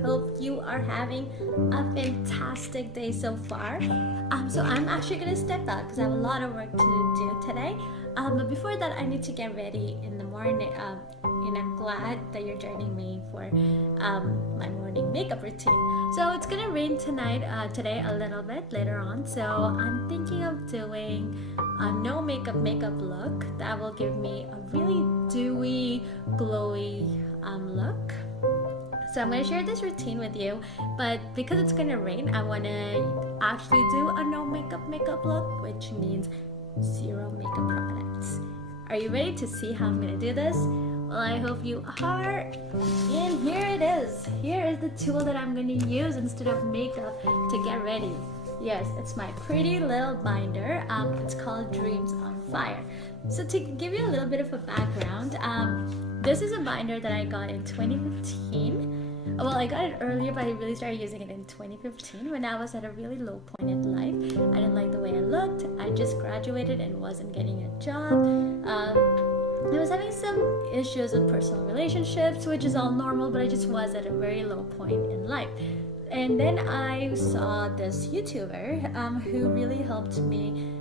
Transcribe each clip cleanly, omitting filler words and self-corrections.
hope you are having a fantastic day so far. So I'm actually gonna step out because I have a lot of work to do today. But before that, I need to get ready in the morning. And I'm glad that you're joining me for my morning makeup routine. So it's gonna rain today a little bit later on. So I'm thinking of doing a no makeup look that will give me a really dewy, glowy look. So I'm going to share this routine with you, but because it's going to rain, I want to actually do a no makeup look, which means zero makeup products. Are you ready to see how I'm going to do this? Well, I hope you are. And here it is. Here is the tool that I'm going to use instead of makeup to get ready. Yes, it's my pretty little binder. It's called Dreams on Fire. So to give you a little bit of a background, this is a binder that I got in 2015. Well, I got it earlier, but I really started using it in 2015 when I was at a really low point in life. I didn't like the way I looked. I just graduated and wasn't getting a job. I was having some issues with personal relationships, which is all normal, but I just was at a very low point in life. And then I saw this YouTuber who really helped me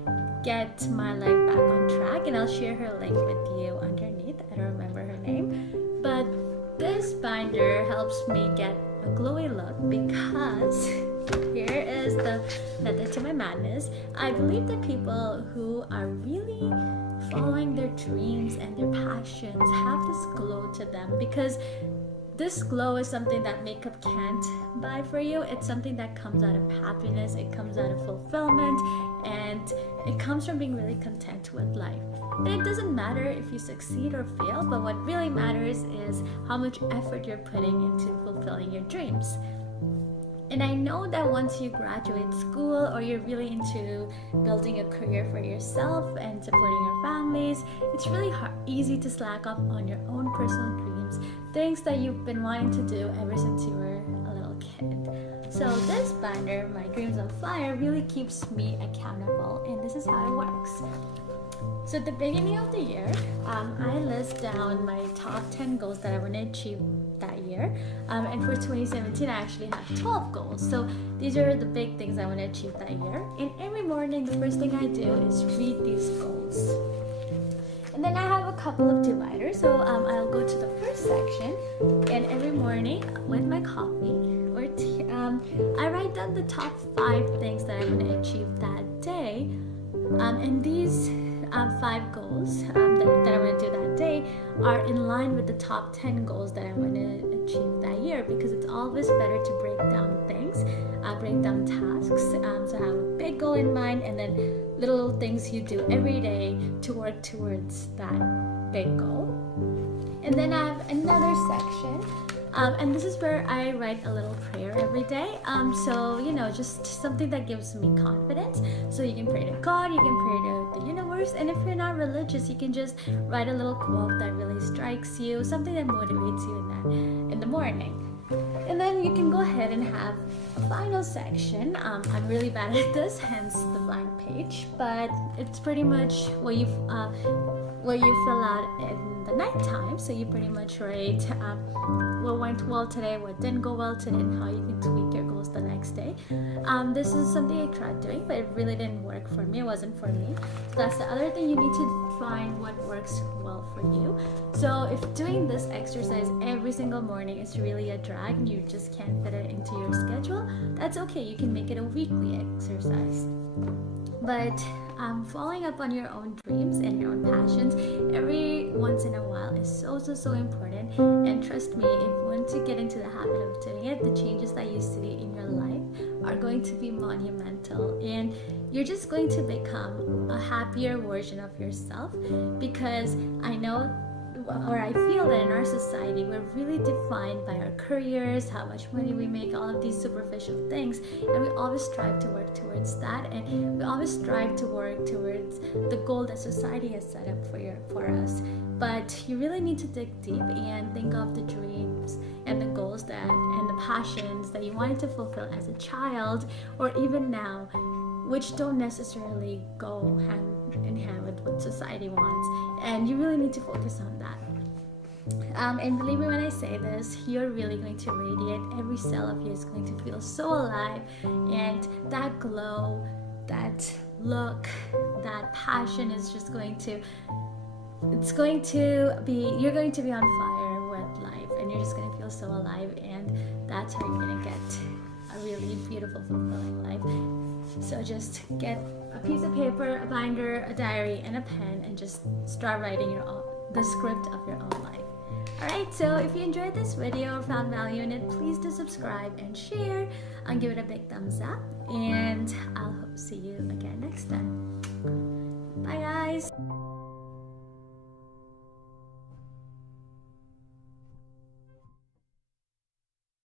get my life back on track, and I'll share her link with you underneath. I don't remember her name, but this binder helps me get a glowy look because here is the method to my madness. I believe that people who are really following their dreams and their passions have this glow to them, because this glow is something that makeup can't buy for you. It's something that comes out of happiness, it comes out of fulfillment, and it comes from being really content with life. And it doesn't matter if you succeed or fail, but what really matters is how much effort you're putting into fulfilling your dreams. And I know that once you graduate school or you're really into building a career for yourself and supporting your families, it's really easy to slack off on your own personal dreams, things that you've been wanting to do ever since you were a little kid. So this binder, my Dreams on Fire, really keeps me accountable, and this is how it works. So at the beginning of the year, I list down my top 10 goals that I want to achieve that year. And for 2017, I actually have 12 goals. So these are the big things I want to achieve that year. And every morning, the first thing I do is read these goals. And then I have a couple of dividers. So I'll go to the first section. And every morning with my coffee or tea, I write down the top 5 things that I want to achieve that day. And these 5 goals that I want to do that day are in line with the top 10 goals that I want to achieve that year, because it's always better to break down things, break down tasks. So have a big goal in mind and then little things you do every day to work towards that big goal. And then I have another section. And this is where I write a little prayer every day. So, just something that gives me confidence. So you can pray to God, you can pray to the universe, and if you're not religious, you can just write a little quote that really strikes you, something that motivates you in the morning. And then you can go ahead and have a final section. I'm really bad at this, hence the blank page, but it's pretty much what you fill out in the nighttime. So you pretty much write what went well today, what didn't go well today, and how you can tweak your goals the next day. This is something I tried doing, but it really didn't work for me. It wasn't for me. So that's the other thing. You need to find what works well for you. So if doing this exercise every single morning is really a drag and you just can't fit it into your schedule, that's okay. You can make it a weekly exercise. But following up on your own dreams and your own passions every once in a while is so important. And trust me, if once you get into the habit of doing it, the changes that you see in your life are going to be monumental, and you're just going to become a happier version of yourself. Because I know, or I feel that in our society, we're really defined by our careers, how much money we make, all of these superficial things, and we always strive to work towards that, and we always strive to work towards the goal that society has set up for us. But you really need to dig deep and think of the dreams and the goals and the passions that you wanted to fulfill as a child or even now, which don't necessarily go hand in hand with what society wants, and you really need to focus on that. And believe me when I say this, you're really going to radiate. Every cell of you is going to feel so alive, and that glow, that look, that passion is just going to, it's going to be, you're going to be on fire with life, and you're just going to feel so alive, and that's how you're going to get a really beautiful, fulfilling life. So just get a piece of paper, a binder, a diary, and a pen, and just start writing the script of your own life. Alright, so if you enjoyed this video or found value in it, please do subscribe and share, and give it a big thumbs up, and I'll see you again next time.